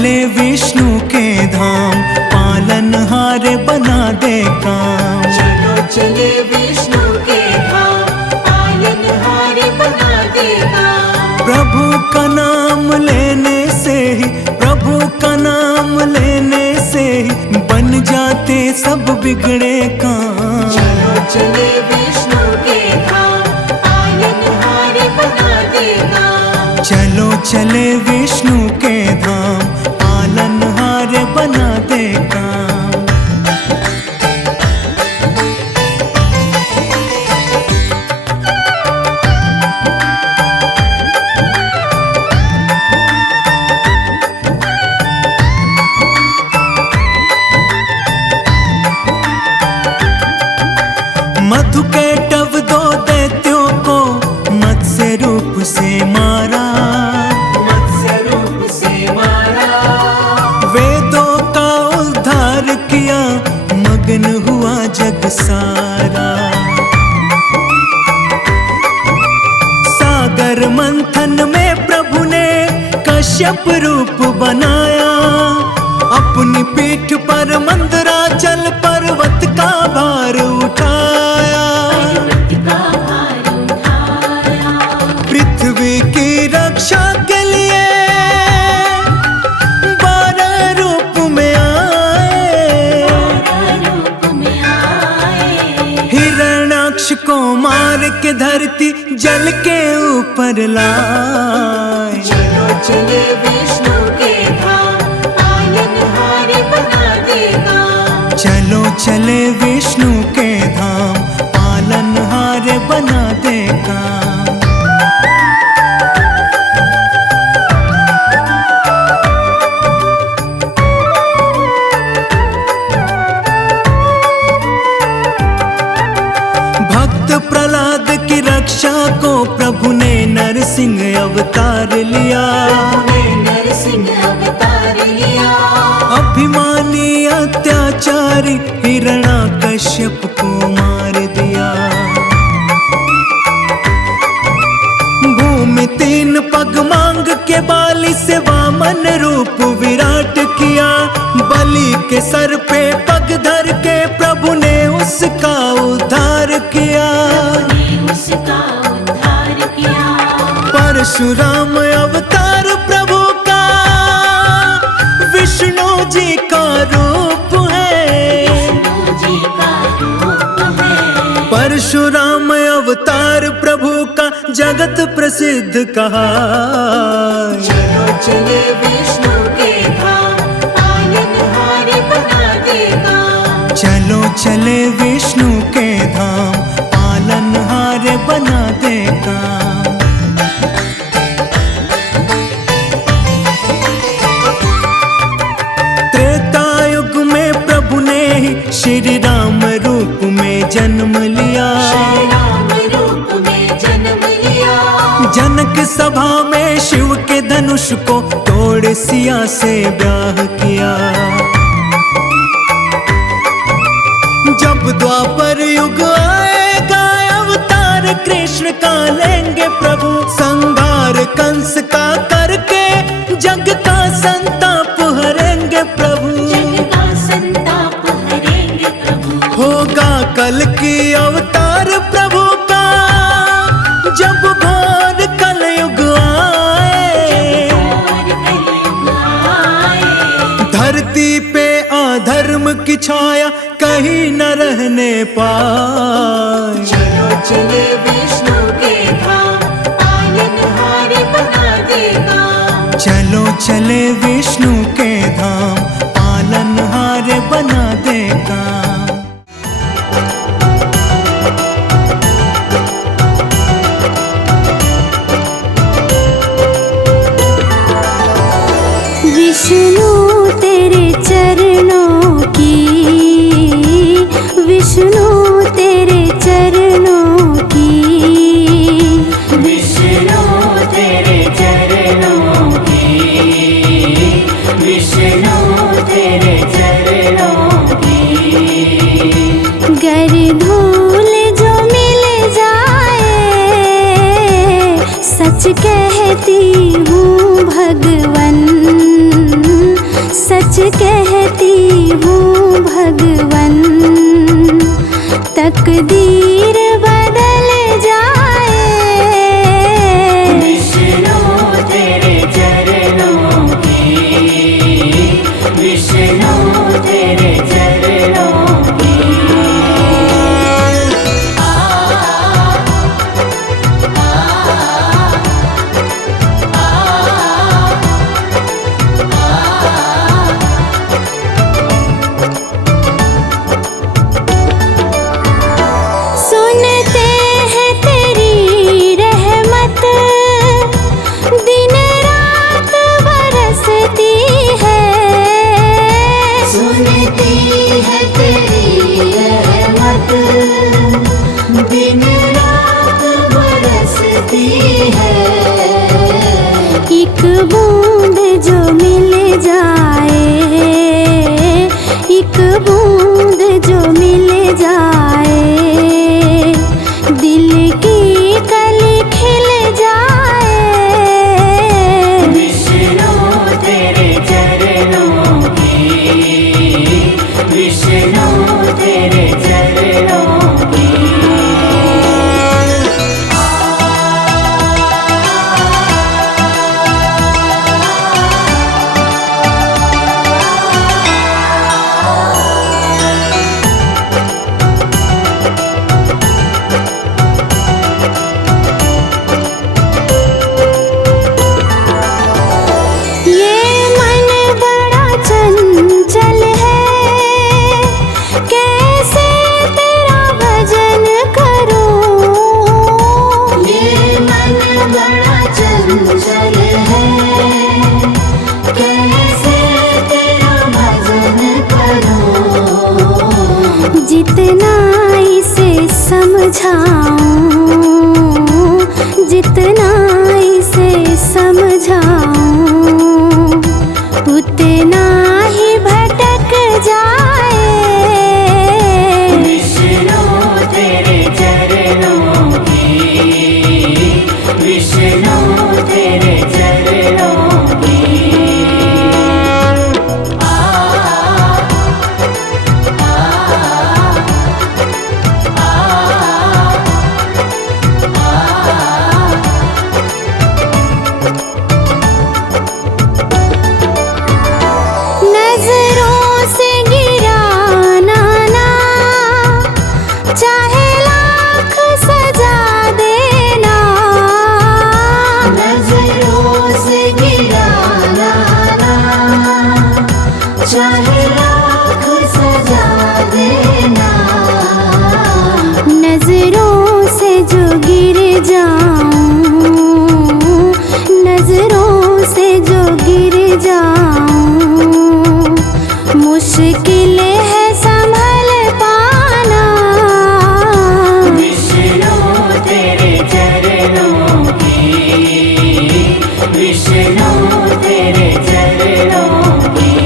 चले विष्णु के धाम, पालनहार बना दे काम। चलो चले विष्णु के धाम, पालनहार बना दे काम। प्रभु का नाम लेने से ही, प्रभु का नाम लेने से ही बन जाते सब बिगड़े काम। चलो चले विष्णु के धाम, पालनहार बना दे काम। चलो चले विष्णु के धाम, पालनहार बना दे काम। मधु के टव दो दैत्यों को मत्स्य रूप से मारा, मत्स्य रूप से मारा। वेदों का उद्धार किया, मगन हुआ जग सारा। सागर मंथन में प्रभु ने कश्यप रूप बनाया, अपनी पीठ पर मंदराचल पर्वत का भार उठाया। पृथ्वी की रक्षा के लिए 12 रूप में आए। हिरण्याक्ष को मार के धरती जल के ऊपर लाए। चलो चले विष्णु के धाम, पालनहार बना दे काम। चलो चले विष्णु के धाम, पालनहार बना दे काम। भक्त प्रहलाद की रक्षा को प्रभु ने नरसिंह अवतार लिया। नरसिंह अवतार लिया। अभिमानी अत्याचारी हिरण्याकश्यप को मार दिया। भूमि 3 पग मांग के बाली से वामन रूप विराट किया। बलि के सर पे पग धर के प्रभु ने उसका उद्धार किया। उसका उद्धार किया। परशुराम अवतार प्रभु का विष्णु जी का रूप है। विष्णु जी का रूप है। परशुराम अवतार प्रभु का जगत प्रसिद्ध कहा। चलो चले विष्णु के धाम, पालनहार बना दे काम। चलो चले विष्णु के धाम, पालनहार बना दे काम। त्रेता युग में प्रभु ने ही श्री राम रूप में जन्म लिया। श्री राम रूप में जन्म लिया। जनक सभा में शिव के धनुष को तोड़ सिया से ब्याह किया। जब द्वापर युग आएगा अवतार कृष्ण का लेंगे प्रभु। संहार कंस का करके जग का संताप हरेंगे प्रभु। जग का संताप हरेंगे प्रभु। होगा कल की अवतार प्रभु का, जब घोर कलयुग आए। धरती पे अधर्म की छाया कहीं न रहने पाए। चलो चले विष्णु के धाम, पालनहार बना दे काम। चलो चले विष्णु के धाम, पालनहार बना दे काम। विष्णु तेरे चरणों की, विष्णु तेरे चरणों की, विष्णु तेरे चरणों की, विष्णु करती हूँ भगवन, तकदीर बदल जाए। विष्णु तेरे चरणों की, विष्णु तेरे चरणों की। सुनते हैं तेरी रहमत, दिन रात बरसती है। सुनती है तेरी रहमत, दिन रात बरसती है। एक बूंद जो मिल जाए, एक बूंद जो मिल जाए, दिल की कली खिल जाए। विष्णु तेरे चरणों की, विष्णु तेरे चरणों की। ये मन बड़ा चंचल है, कैसे तेरा भजन करूं। ये मन बड़ा चंचल है, कैसे तेरा भजन करूं। जितना इसे समझाऊं, जितना इसे समझाऊं, उतना ही भटक जाए। विष्णु तेरे चरणों की, विष्णु तेरे चरणों की। नजरों से गिराना ना, चाहे लाख सजा देना। नजरों से गिराना ना, चाहे लाख सजा देना। नजरों से जो गिर जाऊं, नजरों से जो गिर जाऊं, मुश्किल है संभल पाना। विष्णु तेरे चरणों की, विष्णु तेरे चरणों की।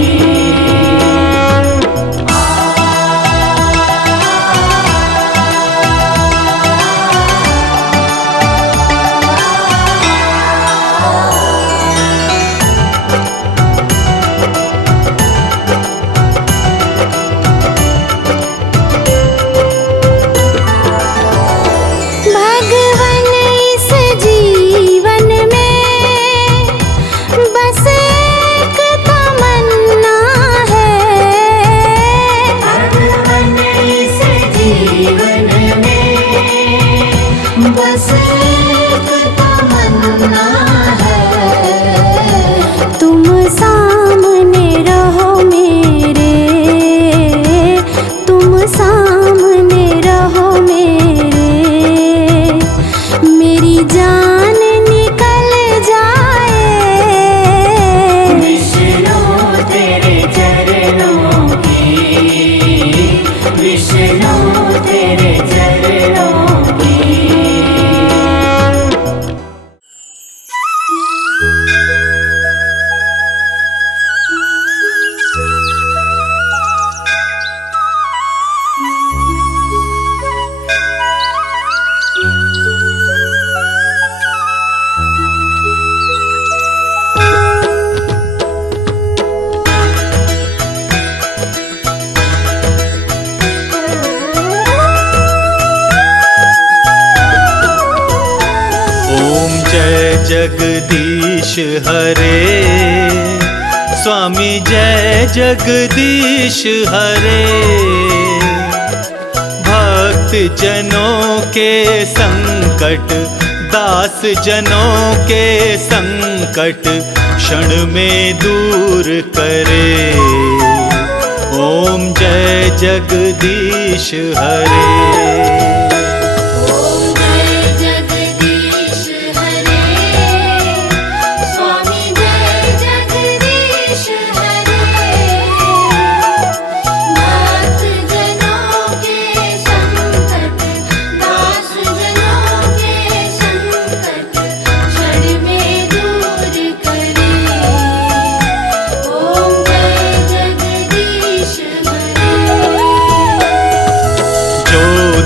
जगदीश हरे, स्वामी जय जगदीश हरे। भक्त जनों के संकट, दास जनों के संकट क्षण में दूर करे। ओम जय जगदीश हरे।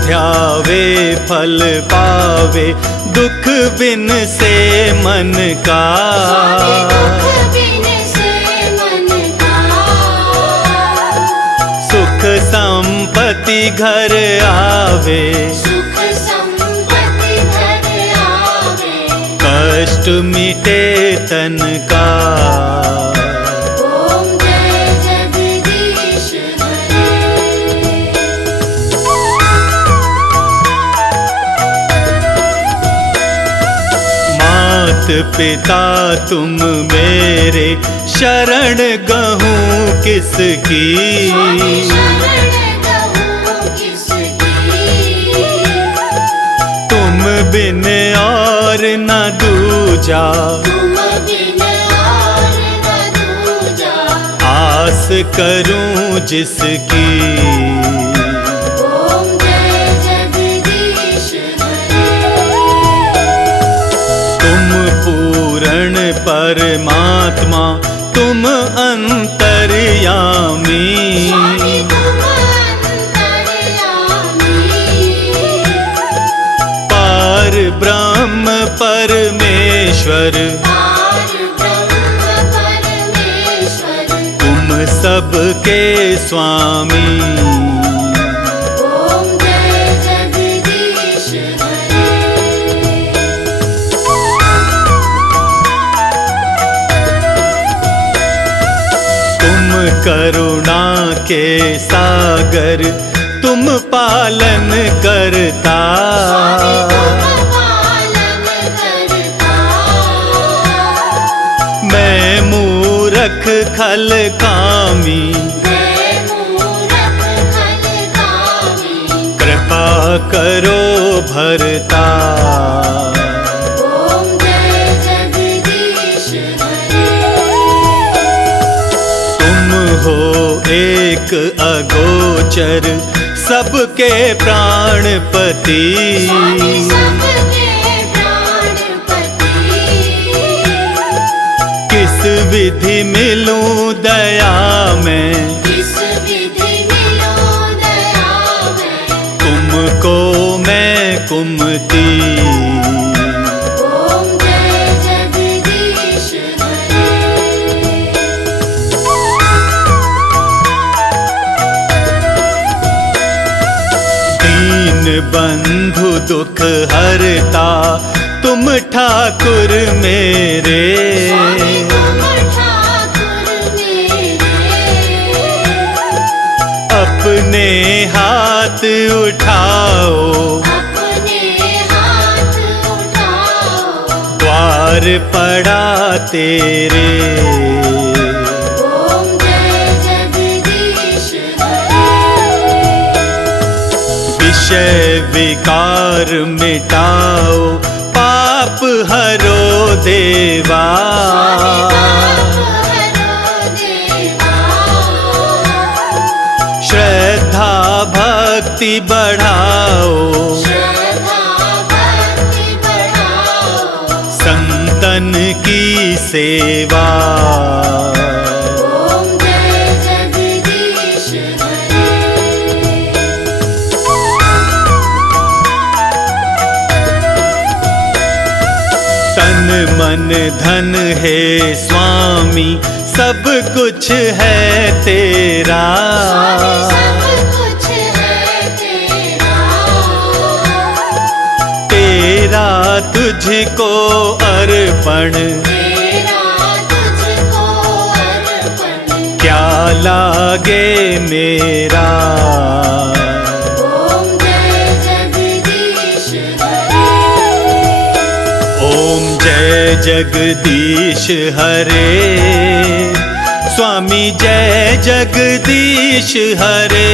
ध्यावे फल पावे, दुख बिन से मन का। सुख संपत्ति घर आवे, कष्ट मिटे तन का। पिता तुम मेरे, शरण गहूँ किसकी। तुम बिन और न दूजा, आस करूं जिसकी। परमात्मा तुम अंतर्यामी, पार ब्रह्म परमेश्वर, तुम सबके स्वामी। करुणा के सागर तुम पालन करता। मैं मूरख खल कामी, कृपा करो भरता। हो एक अगोचर सबके प्राणपति, किस विधि मिलूं दया में, तुमको मैं कुमति। बंधु दुख हरता तुम ठाकुर मेरे, अपने हाथ उठाओ, द्वार पड़ा तेरे। विषय विकार मिटाओ, पाप हरो देवा। श्रद्धा भक्ति बढ़ाओ, संतन की सेवा। तन मन धन है स्वामी, सब कुछ है तेरा। तेरा तुझ तुझको अर्पण, मेरा तुझको अर्पण। क्या लागे मेरा। ओम जय जगदीश हरे। ओम जय जगदीश हरे। स्वामी जय जगदीश हरे।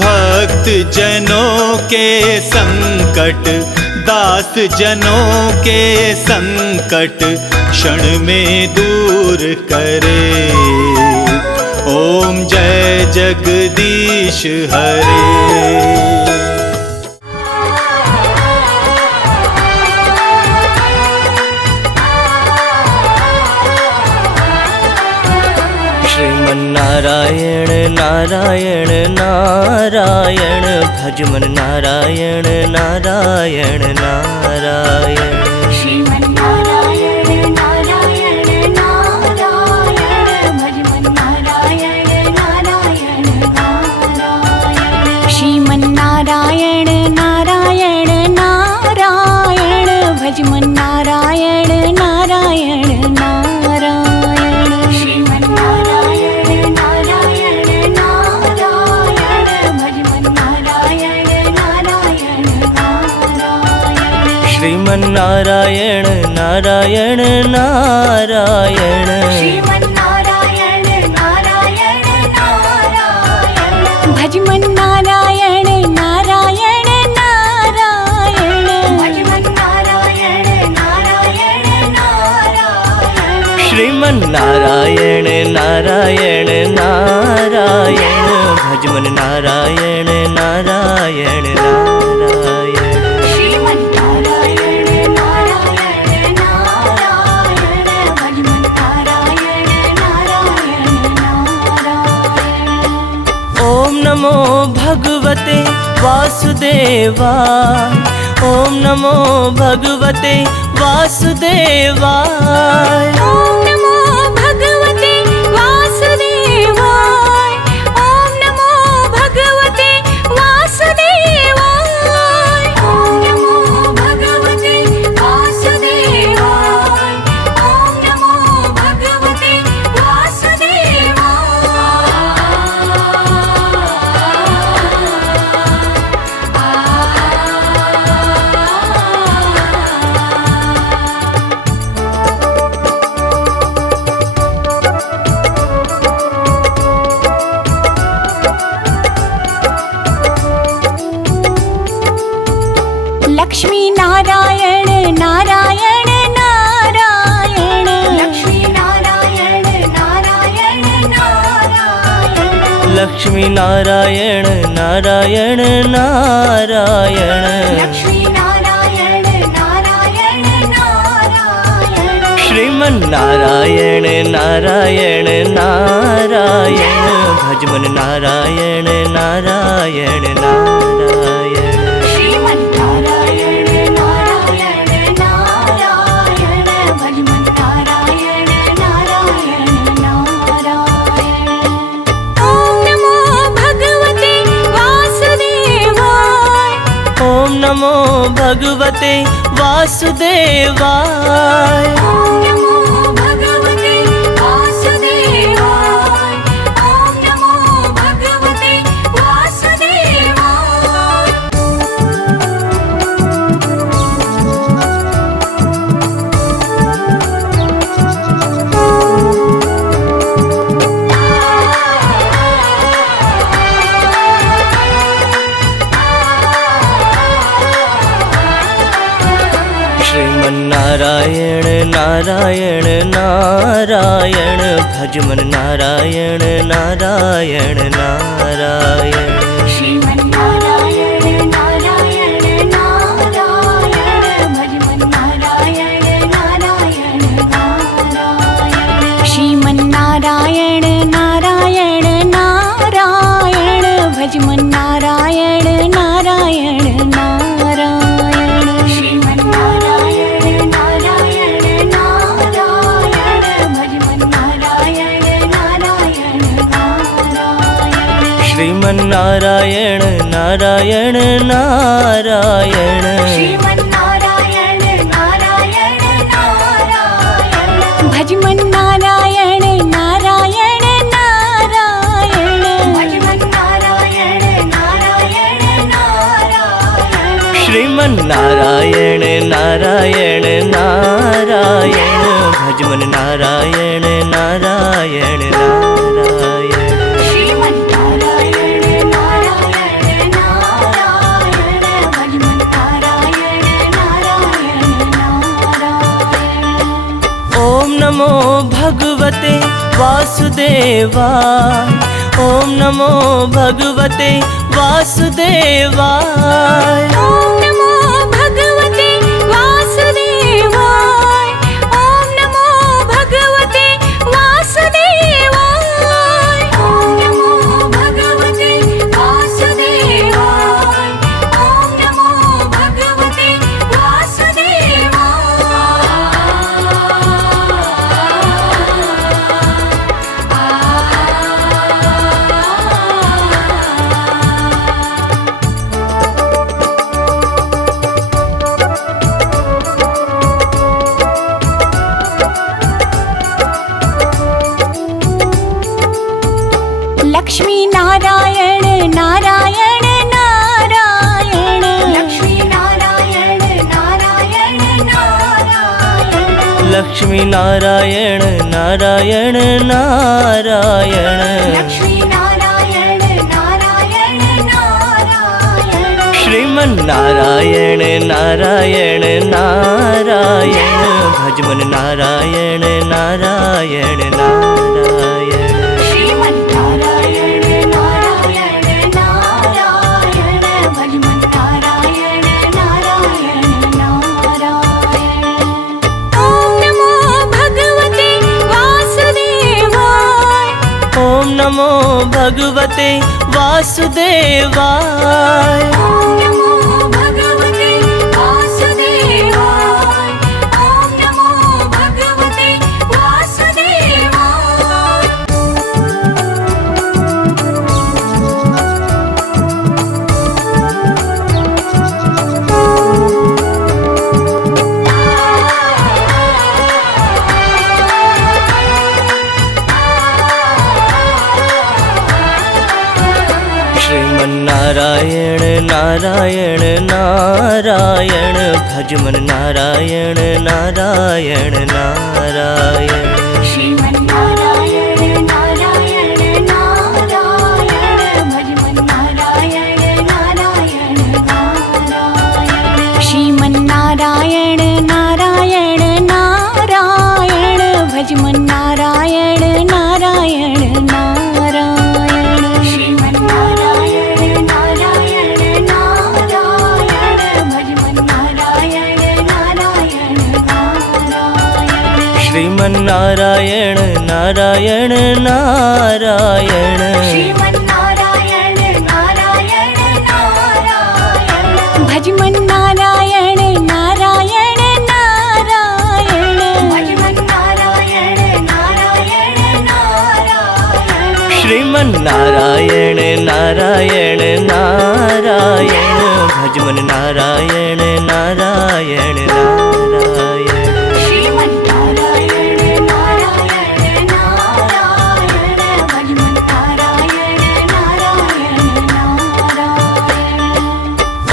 भक्त जनों के संकट, दास जनों के संकट क्षण में दूर करे। ओम जय जगदीश हरे। नारायण नारायण नारायण, भजमन नारायण नारायण नारायण। श्रीमन नारायण नारायण नारायण, भजमन नारायण नारायण नारायण। श्रीमन नारायण नारायण नारायण, भजमन नारायण नारायण नारायण। श्रीमन नारायण नारायण नारायण, भजमन नारायण नारायण नारायण। श्रीमन नारायण नारायण नारायण। श्रीमन नारायण नारायण नारायण, भजमन नारायण नारायण नारायण। भजमन नारायण नारायण नारायण। श्रीमन नारायण नारायण नारायण, भजमन नारायण नारायण नारायण। श्रीमन नारायण नारायण नारायण, भजमन नारायण नारायण नारायण। ओम नमो भगवते वासुदेवाय। ओम नमो भगवते वासुदेवाय। ओम नमो भगवते वासुदेवाय। ओम नमो भगवते वासुदेवाय। ओम नमो भगवते वासुदेवाय। ओम नमो भगवते लक्ष्मी नारायण नारायण नारायण। लक्ष्मी नारायण नारायण नारायण। लक्ष्मी नारायण नारायण नारायण। लक्ष्मी नारायण नारायण नारायण। श्रीमन नारायण नारायण नारायण, भजमन नारायण नारायण नारायण। श्रीमन नारायण नारायण नारायण, भजमन नारायण नारायण नारायण। ओम नमो भगवते वासुदेवाय। ओम नमो भगवते वासुदेवाय। ओम नमो भगवते वासुदेवाय। ओम नमो भगवते वासुदेवाय। श्रीमन नारायण नारायण नारायण, भजमन नारायण नारायण नारायण। श्रीमन नारायण नारायण नारायण, भजमन नारायण नारायण नारायण। श्रीमन नारायण नारायण नारायण, भजमन नारायण नारायण नारायण। श्रीमन नारायण नारायण नारायण, भजमन नारायण नारायण नारायण। श्रीमन नारायण नारायण नारायण। श्रीमन नारायण नारायण। श्रीमन्नारायण नारायण नारायण भजमन्नारायण नारायण नारायण। ओम नमो भगवते वासुदेवाय। ओम नमो भगवते वासुदेवाय। ओम नमो भगवते वासुदेवाय। ओम नमो भगवते वासुदेवाय। ओम नमो भगवते वासुदेवाय। ओम नमो भगवते लक्ष्मी नारायण नारायण नारायण। लक्ष्मी नारायण नारायण नारायण। लक्ष्मी नारायण नारायण नारायण। लक्ष्मी नारायण नारायण नारायण। श्रीमन्नारायण नारायण नारायण भजमन नारायण नारायण नारायण। श्रीमन्नारायण नारायण नारायण भजमन्नारायण नारायण नारायण। ओम नमो भगवते वासुदेवाय। ओम नमो भगवते वासुदेवाय। ओम नमो भगवते वासुदेवाय। ओम नमो भगवते वासुदेवाय। श्रीमन्नारायण नारायण नारायण भजमन नारायण नारायण नारायण। श्रीमन्नारायण नारायण नारायण भजमन्नारायण नारायण नारायण। श्रीमन्नारायण नारायण नारायण भजमन्नारायण नारायण नारायण। श्रीमन्नारायण नारायण नारायण भजमन्नारायण नारायण नारायण। श्रीमन्नारायण नारायण नारायण। श्रीमन्नारायण नारायण नारायण भजमन्नारायण नारायण नारायण। भजमन्नारायण नारायण नारायण। श्रीमन्नारायण नारायण नारायण भजमन नारायण नारायण नारायण। श्रीमन्नारायण नारायण नारायण भजमन्नारायण नारायण नारायण।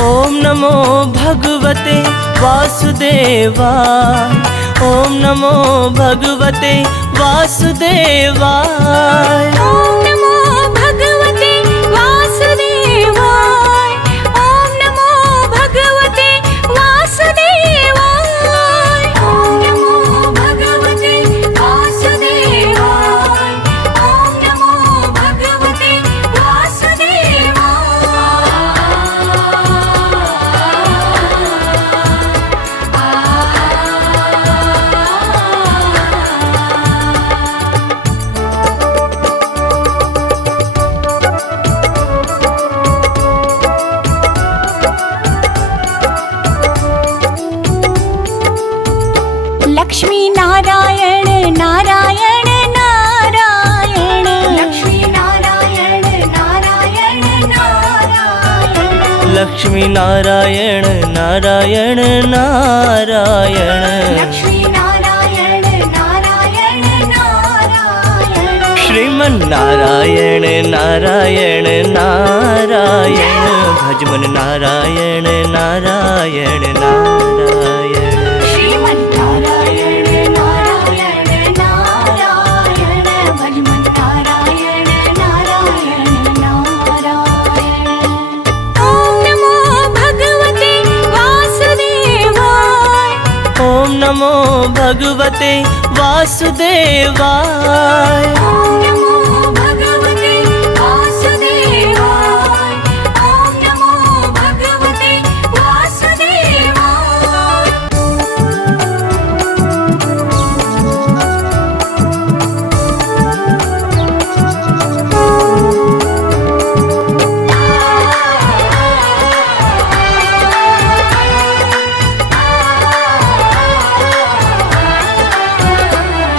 ओम नमो भगवते वासुदेवाय। ओम नमो भगवते वासुदेवाय। ओम नमो भगवते वासुदेवाय। ओम नमो भगवते वासुदेवाय। ओम नमो भगवते वासुदेवाय। ओम नमो भगवते लक्ष्मी नारायण नारायण नारायण। लक्ष्मी नारायण नारायण नारायण। लक्ष्मी नारायण नारायण नारायण। लक्ष्मी नारायण नारायण नारायण। श्रीमन्नारायण नारायण नारायण भजमन नारायण नारायण नारायण। श्रीमन्नारायण नारायण नारायण भजमन्नारायण भगवते वासुदेवाय। ॐ नमो भगवते वासुदेवाय। ॐ नमो भगवते वासुदेवाय।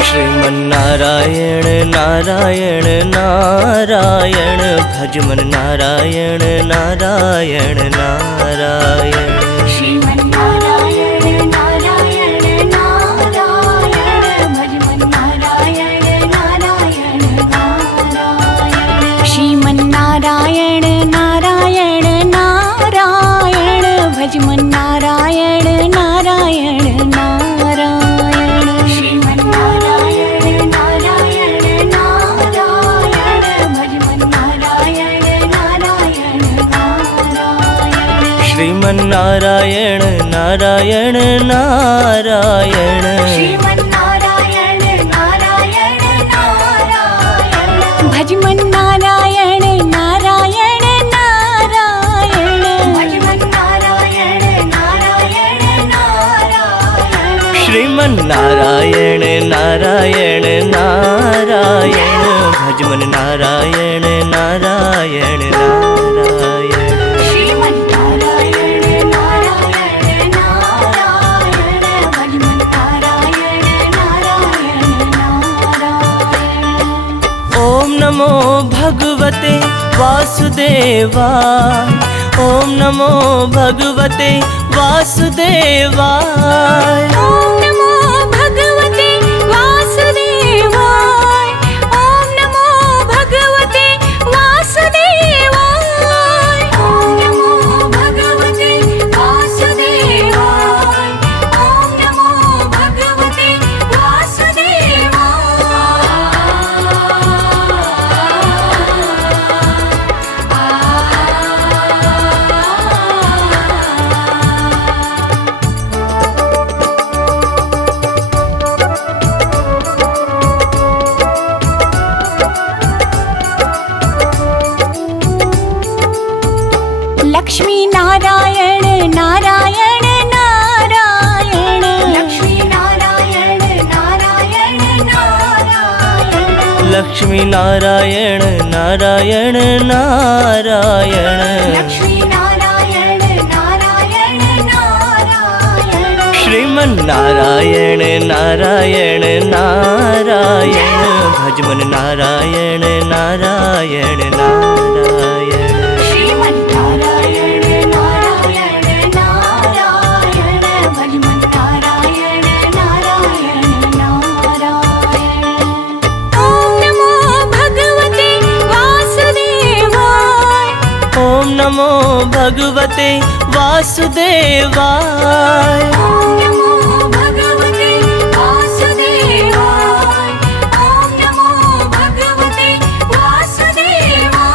श्रीमन्नारायण नारायण नारायण भजमन नारायण नारायण नारायण। श्रीमन्नारायण नारायण नारायण भजमन नारायण नारायण नारायण। श्रीमन्नारायण नारायण नारायण भजमन नारायण नारायण नारायण। श्रीमन्नारायण नारायण नारायण भजमन नारायण नारायण नारायण। श्रीमन्नारायण नारायण नारायण श्रीमन्नारायण नारायण नारायण भजमन नारायण नारायण नारायण। भजमन नारायण नारायण नारायण। श्रीमन्नारायण नारायण नारायण भजमन नारायण नारायण नारायण। श्रीमन्नारायण नारायण नारायण भजमन नारायण नारायण नारायण। ॐ नमो भगवते वासुदेवाय। ॐ नमो भगवते वासुदेवाय। ॐ नमो भगवते वासुदेवाय। ॐ नमो भगवते वासुदेवाय। ॐ नमो भगवते वासुदेवाय। ॐ नमो भगवते लक्ष्मी नारायण नारायण नारायण। लक्ष्मी नारायण नारायण नारायण। लक्ष्मी नारायण नारायण नारायण। लक्ष्मी नारायण नारायण नारायण। श्रीमन्नारायण नारायण नारायण भजमन नारायण नारायण नारायण। श्रीमन्नारायण नारायण नारायण भजमन नारायण नारायण नारायण। ॐ नमो भगवते वासुदेवाय। ॐ नमो भगवते वासुदेवाय। ॐ नमो भगवते वासुदेवाय। ॐ नमो भगवते वासुदेवाय।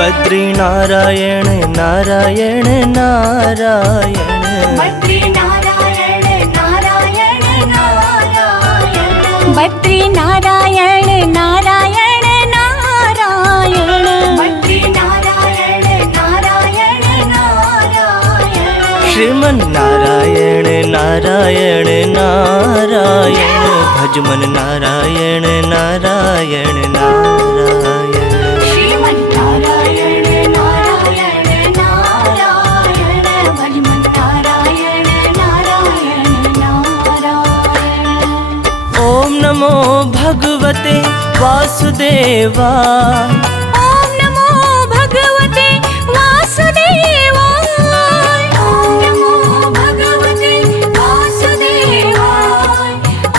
बद्री नारायण नारायण नारायण। बद्री नारायण नारायण नारायण। बद्री नारायण नारायण नारायण। बद्री नारायण नारायण नारायण। श्रीमन्नारायण नारायण नारायण भजमन नारायण नारायण नारायण। श्रीमन्नारायण नारायण नारायण भजमन नारायण नारायण नारायण। ॐ नमो भगवते वासुदेवाय। ॐ नमो भगवते वासुदेवाय। ॐ नमो भगवते वासुदेवाय।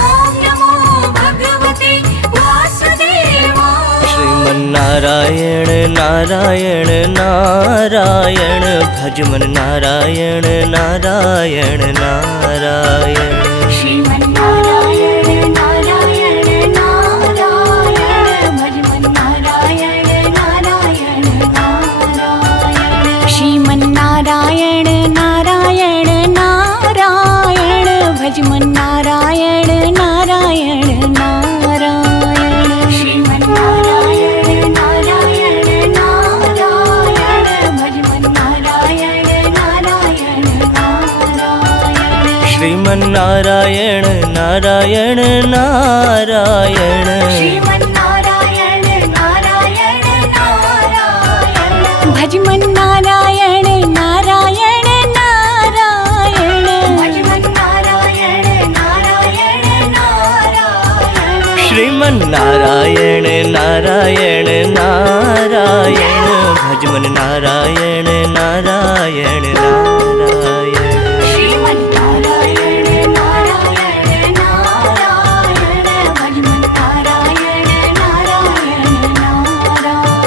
ॐ नमो भगवते वासुदेवाय। श्रीमन्नारायण नारायण नारायण भज मन नारायण नारायण नारायण श्रीमन्नारायण नारायण नारायण भज मन नारायण नारायण नारायण श्रीमन्नारायण नारायण नारायण भज मन नारायण नारायण नारायण श्रीमन्नारायण नारायण नारायण भज मन नारायण नारायण नारायण श्रीमन्नारायण नारायण नारायण श्रीमन्नारायण नारायण नारायण भज मन नारायण नारायण नारायण भज मन नारायण नारायण नारायण श्रीमन्नारायण नारायण नारायण भज मन नारायण नारायण नारायण श्रीमन्नारायण नारायण नारायण भज मन नारायण नारायण नारायण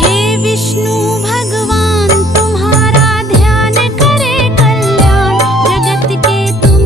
हे विष्णु भगवान तुम्हारा ध्यान करे कल्याण जगत के तुम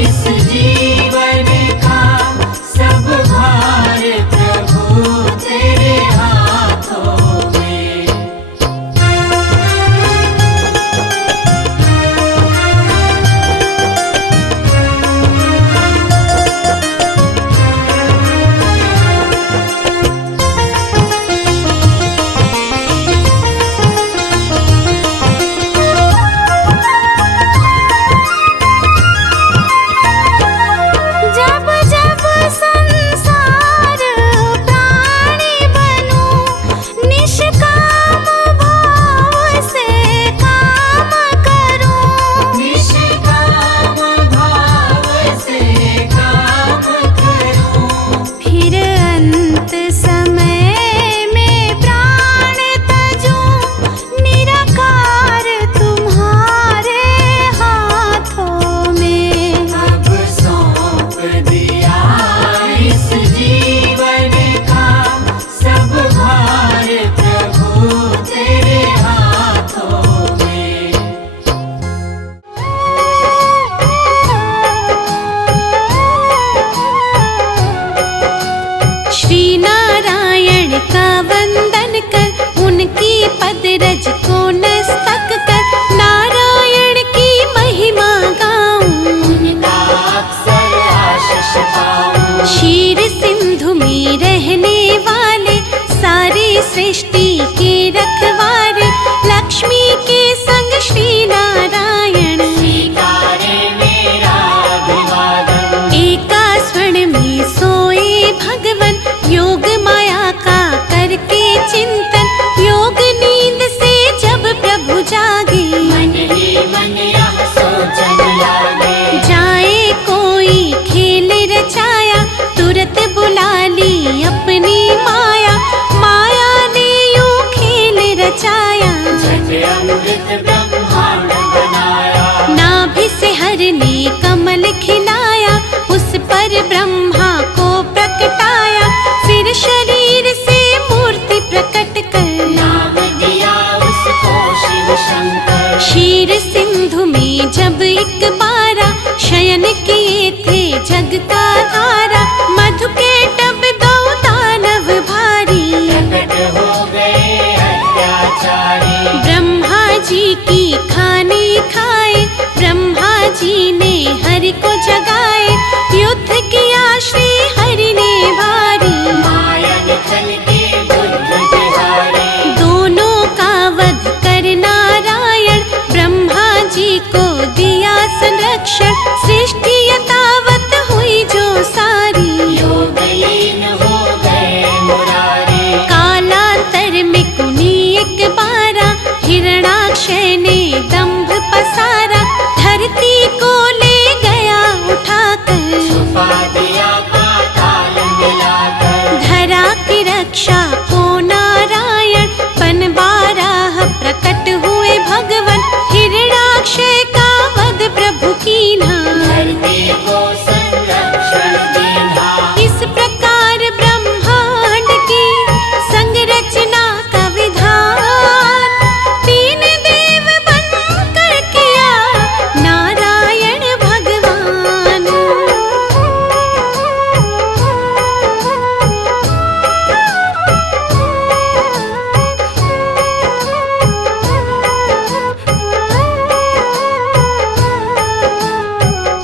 इस जीवन का सब भार प्रभु तेरे हाथों में। जब जब संसार प्राणी बनूं, निष्काम भाव से काम करूं। निष्काम भाव से काम करूं। फिर अंत समय में प्राण तजूं, निराकार तुम्हारे हाथों में। अब सौंप दिया इस जीवन का सब भार प्रभु तेरे हाथों में। श्री नारायण का वंदन कर, उनकी पद रज को नस्तक कर, नारायण की महिमा गाऊं। उनका अक्सर आशीष पाऊं। क्षीर सिंधु में रहने वाले, सारी सृष्टि के रखवारे, लक्ष्मी के संग श्री नारायण। स्वीकारे मेरा अभिवादन। एका स्वर्ण में सोए भगवन, योग माया का करके चिंतन। योग नींद से जब प्रभु जागे, मन ही मन यह सोचन लागे। जाए कोई खेल रचाया, तुरत बुला ली अपनी माया। माया ने यूं खेल रचाया, जग अमृत ब्रह्मांड बनाया। नाभि से हर ने कमल खिलाया, उस पर ब्रह्मा को प्रकटाया। फिर शरीर से मूर्ति प्रकट कर, नाम दिया उसको शिव शंकर। क्षीर सिंधु में जब एक बारा, शयन किए थे जग का धारा। मधु के टब दो दानव भारी, प्रकट हो गए अत्याचारी। ब्रह्मा जी की खानी खाए, ब्रह्मा जी ने हरि को जगाए। युद्ध किया श्री हरि ने भारी, माया निकल के बुद्ध बिहारी। दोनों का वध कर नारायण, ब्रह्मा जी को दिया संरक्षण। सृष्टि यथावत हुई जो सारी, योगलीन हो गए मुरारी। कालांतर में कुनी एक बारा, हिरणाक्षय ने दंभ पसारा। धरती को ले गया उठाकर, छुपा दिया पाताल मिलाकर। धरा की रक्षा को नारायण, बन बारह प्रकट हुए भगवन। हिरणाक्षय का वध प्रभु कीन्हा, धरती को संरक्षण दीन्हा। इस प्रकार ब्रह्मांड की संरचना का विधान, तीन देव बनकर किया नारायण भगवान।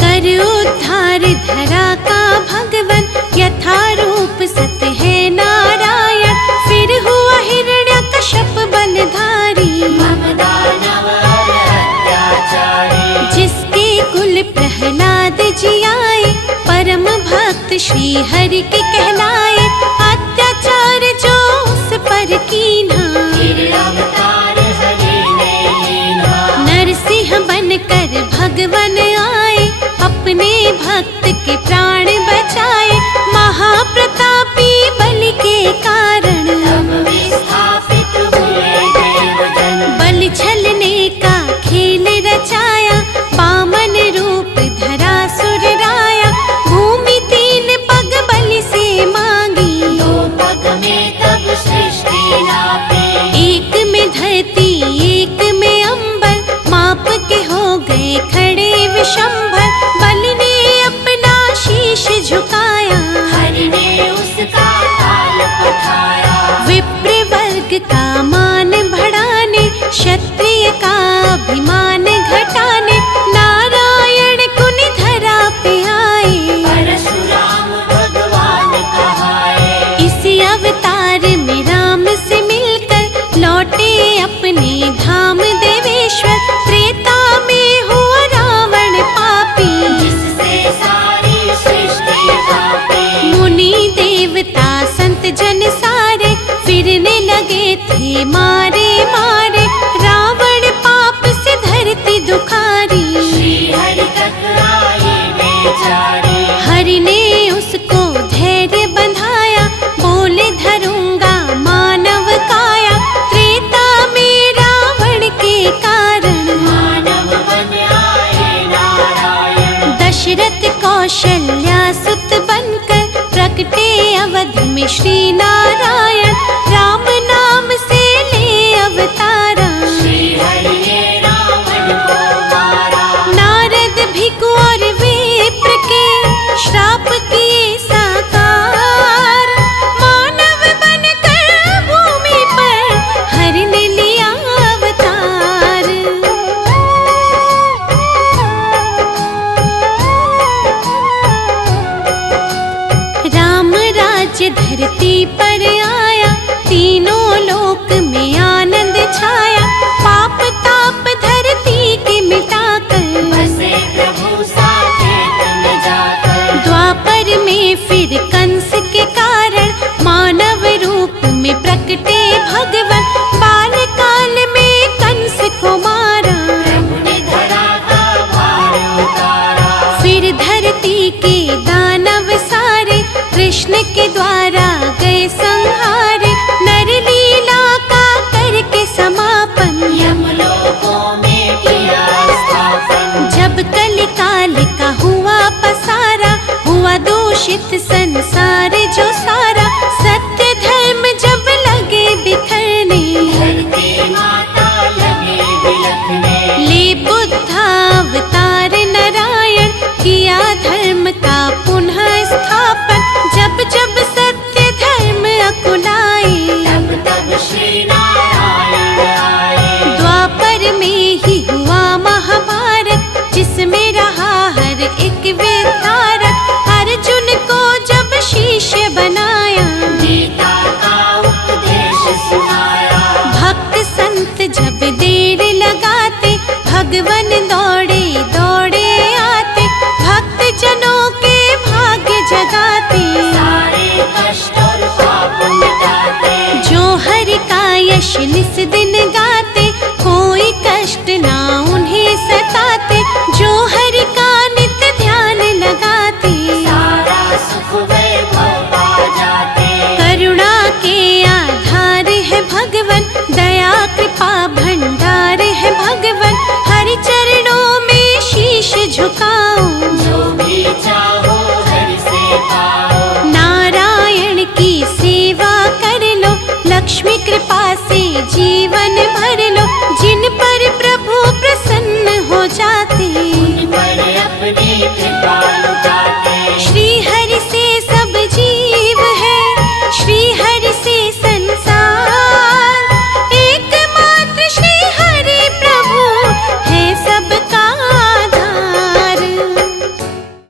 कर उद्धार धरा का भगवन, यथा रूप सत है नारायण। फिर हुआ हिरण्यकश्यप बलधारी, ममदानव और अत्याचारी। जिसके कुल प्रहलाद जी आए, परम भक्त श्री हरि के कहलाए। अत्याचार जो उस पर कीन्हा, फिर अवतार हरि ने लीन्हा। नरसिंह बनकर भगवन आए, अपने भक्त के प्राण बचाए। महाप्रतापी बलि के कारण, तब विस्थापित हुए देवजन। बलि छलने का खेल रचाया, वामन रूप धरा सुर राया। भूमि तीन पग बलि से मांगी, दो पग में तब सृष्टि नापी। एक में धरती एक में अंबर, माप के हो गए खड़े विशंभर। बलि ने कौशल्या सुत बनकर प्रकटे अवध में श्री नारायण, राम नाम से ले अवतारा। श्री हरि ने रावण को मारा, नारद भिखु और विप्र के श्राप किए साकार, मानव बनकर भूमि पर हरि ने लिया अवतार। राम राज्य धरती पर आया, तीनों लोक में आनंद छाया, पाप ताप धरती के मिटाकर बसे प्रभु साकेत में जाकर। द्वापर में फिर कंस के कारण मानव रूप में प्रकटे भगवान, बाल काल में कंस को मारा, प्रभु ने धरा का भार उतारा। फिर धरती के दानव सारे कृष्ण के द्वारा गए संहारे, नर लीला का करके समापन यमलोकों में किया स्थापन। जब कलिकाल का हुआ पसारा, हुआ दूषित संसार जो सारा, सत्य धर्म जब लगे बिखरने, धरती माता लगे बिलखने। ले बुद्धावतार नारायण, किया धर्म का पुनः स्थापन। जब जब सत्य धर्म अकुलाए, तब तब श्री नारायण आए। द्वापर में ही हुआ महाभारत, जिसमें रहा हर एक विधारक, अर्जुन को जब शिष्य बनाया, गीता का उपदेश सुनाया। भक्त संत जब देर लगाते, भगवन दौड़े दौड़े आते, भक्त जनों के भाग्य जगाते, सारे कष्ट और पाप मिटाते। जो हरि का यश निस दिन गाते, कोई कष्ट ना उन्हें सताते, जो हरि का नित्य ध्यान लगाते, सारा सुख वैभव पा जाते। करुणा के आधार है भगवन, दया कृपा भंडार है भगवन, हरि चरणों में शीश झुकाओ, जो भी चाहो हरि से पाओ। नारायण की सेवा कर लो, लक्ष्मी कृपा से जीवन भर लो, जिन पर प्रभु प्रसन्न हो जाते, उन पर अपनी कृपा